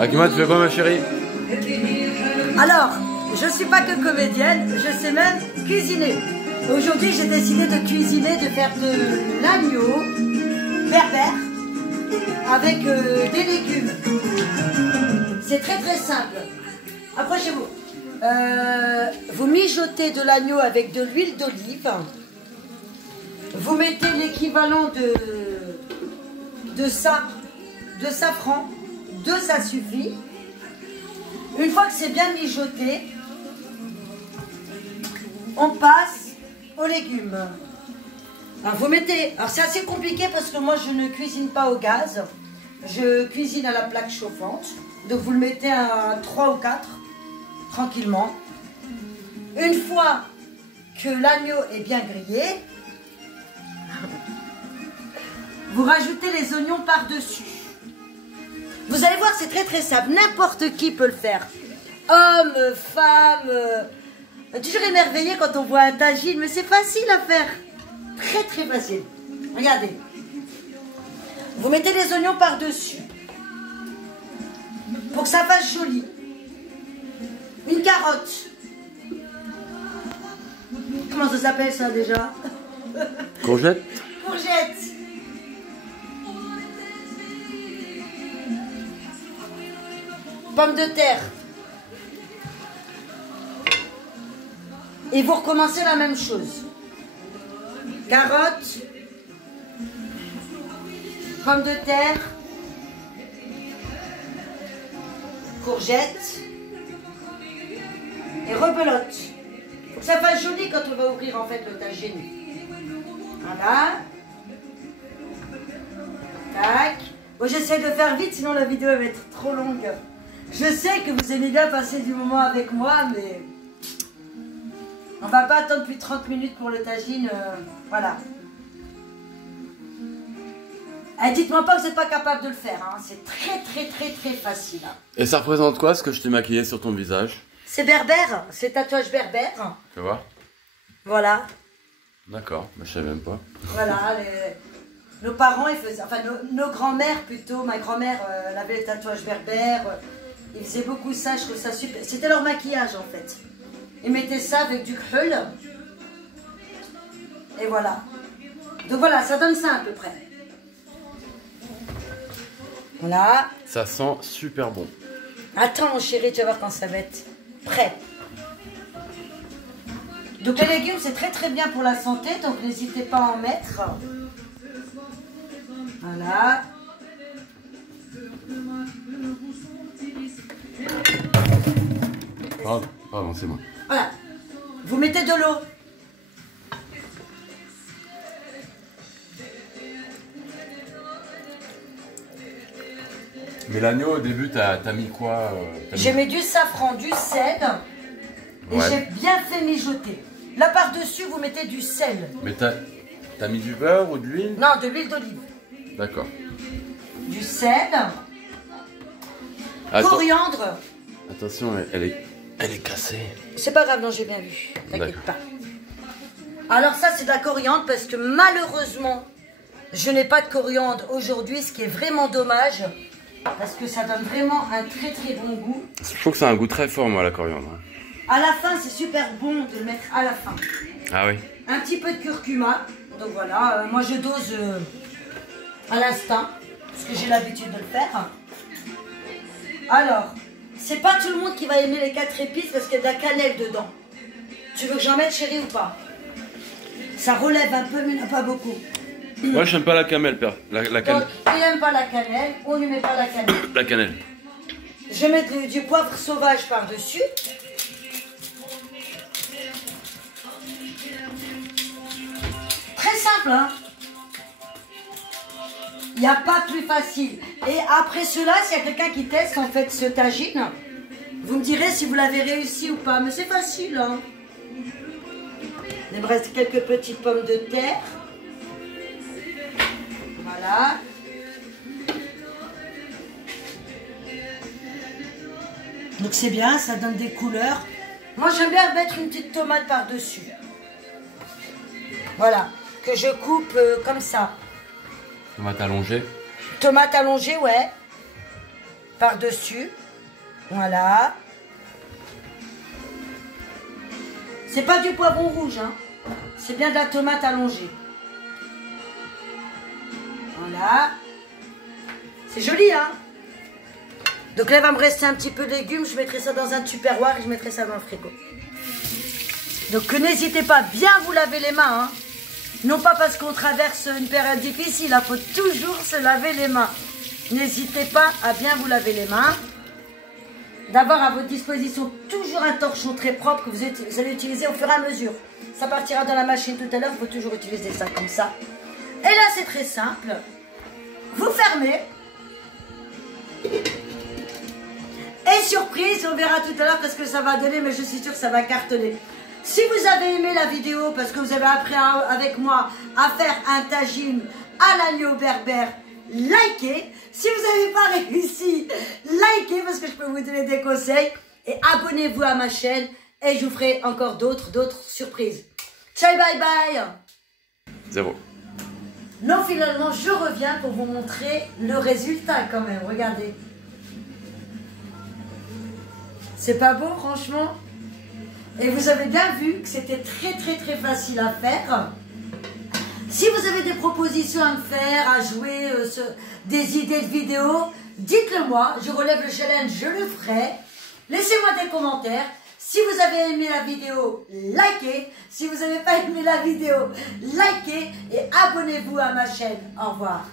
Akima, tu fais quoi ma chérie? Alors, je suis pas que comédienne, je sais même cuisiner. Aujourd'hui, j'ai décidé de cuisiner, de faire de l'agneau berbère avec des légumes. C'est très très simple. Approchez-vous. Vous mijotez de l'agneau avec de l'huile d'olive. Vous mettez l'équivalent de safran. 2, ça suffit. Une fois que c'est bien mijoté, on passe aux légumes. Alors vous mettez, alors c'est assez compliqué parce que moi je ne cuisine pas au gaz, je cuisine à la plaque chauffante. Donc vous le mettez à 3 ou 4, tranquillement. Une fois que l'agneau est bien grillé, vous rajoutez les oignons par-dessus. Vous allez voir, c'est très très simple, n'importe qui peut le faire. Homme, femme, toujours émerveillé quand on voit un tagine, mais c'est facile à faire. Très très facile. Regardez. Vous mettez les oignons par-dessus. Pour que ça fasse joli. Une carotte. Comment ça s'appelle ça déjà? Courgette. Courgette. Pommes de terre. Et vous recommencez la même chose. Carottes. Pommes de terre. Courgettes. Et rebelote. Faut que ça fasse joli quand on va ouvrir en fait le tagine. Voilà. Tac. Bon, j'essaie de faire vite, sinon la vidéo va être trop longue. Je sais que vous aimez bien passer du moment avec moi, mais on va pas attendre plus de 30 minutes pour le tagine. Voilà. Dites-moi pas que vous n'êtes pas capable de le faire. Hein. C'est très très très très facile. Hein. Et ça représente quoi ce que je t'ai maquillé sur ton visage? C'est berbère, c'est tatouage berbère. Tu vois? Voilà. D'accord, mais je savais même pas. Voilà, nos parents, ils faisaient, enfin nos grands-mères plutôt, ma grand-mère, elle avait le tatouage berbère. Ils faisaient beaucoup ça, je trouve ça super. C'était leur maquillage en fait. Ils mettaient ça avec du krull. Et voilà. Donc voilà, ça donne ça à peu près. Voilà. Ça sent super bon. Attends mon chéri, tu vas voir quand ça va être prêt. Donc les légumes c'est très très bien pour la santé, donc n'hésitez pas à en mettre. Voilà. Pardon, c'est moi. Voilà. Vous mettez de l'eau. Mais l'agneau, au début, t'as mis quoi J'ai mis du safran, du sel. Et Ouais. j'ai bien fait mijoter. Là par-dessus, vous mettez du sel. Mais t'as mis du beurre ou de l'huile? Non, de l'huile d'olive. D'accord. Du sel. Coriandre. Attention, elle est cassée. C'est pas grave, non, j'ai bien vu. T'inquiète D'accord. pas. Alors ça, c'est de la coriandre parce que malheureusement, je n'ai pas de coriandre aujourd'hui, ce qui est vraiment dommage. Parce que ça donne vraiment un très très bon goût. Je trouve que ça a un goût très fort, moi, la coriandre. À la fin, c'est super bon de le mettre à la fin. Ah oui. Un petit peu de curcuma. Donc voilà, moi je dose à l'instinct. Parce que j'ai l'habitude de le faire. Alors, c'est pas tout le monde qui va aimer les 4 épices parce qu'il y a de la cannelle dedans. Tu veux que j'en mette, chérie, ou pas? Ça relève un peu, mais il n'y en a pas beaucoup. Moi, j'aime pas la cannelle, père. La cannelle. Donc, il n'aime pas la cannelle, on lui met pas la cannelle. La cannelle. Je vais mettre du poivre sauvage par-dessus. Très simple, hein? Il n'y a pas plus facile. Et après cela, s'il y a quelqu'un qui teste en fait ce tagine, vous me direz si vous l'avez réussi ou pas. Mais c'est facile, hein? Il me reste quelques petites pommes de terre. Voilà. Donc c'est bien, ça donne des couleurs. Moi j'aime bien mettre une petite tomate par-dessus. Voilà, que je coupe comme ça. Tomate allongée. Tomate allongée, ouais. par-dessus. Voilà. C'est pas du poivron rouge, hein. C'est bien de la tomate allongée. Voilà. C'est joli, hein. Donc là, il va me rester un petit peu de légumes. Je mettrai ça dans un tupperware et je mettrai ça dans le frigo. Donc n'hésitez pas à bien vous laver les mains, hein. Non pas parce qu'on traverse une période difficile, il faut toujours se laver les mains. N'hésitez pas à bien vous laver les mains. D'avoir à votre disposition toujours un torchon très propre que vous allez utiliser au fur et à mesure. Ça partira dans la machine tout à l'heure, il faut toujours utiliser ça comme ça. Et là, c'est très simple. Vous fermez. Et surprise, on verra tout à l'heure ce que ça va donner, mais je suis sûre que ça va cartonner. Si vous avez aimé la vidéo, parce que vous avez appris avec moi à faire un tagine à l'agneau berbère, likez. Si vous n'avez pas réussi, likez parce que je peux vous donner des conseils. Et abonnez-vous à ma chaîne et je vous ferai encore d'autres surprises. Ciao, bye bye. 0. Non, finalement, je reviens pour vous montrer le résultat quand même. Regardez. C'est pas beau, franchement? Et vous avez bien vu que c'était très facile à faire. Si vous avez des propositions à me faire, à jouer, des idées de vidéos, dites-le moi. Je relève le challenge, je le ferai. Laissez-moi des commentaires. Si vous avez aimé la vidéo, likez. Si vous n'avez pas aimé la vidéo, likez et abonnez-vous à ma chaîne. Au revoir.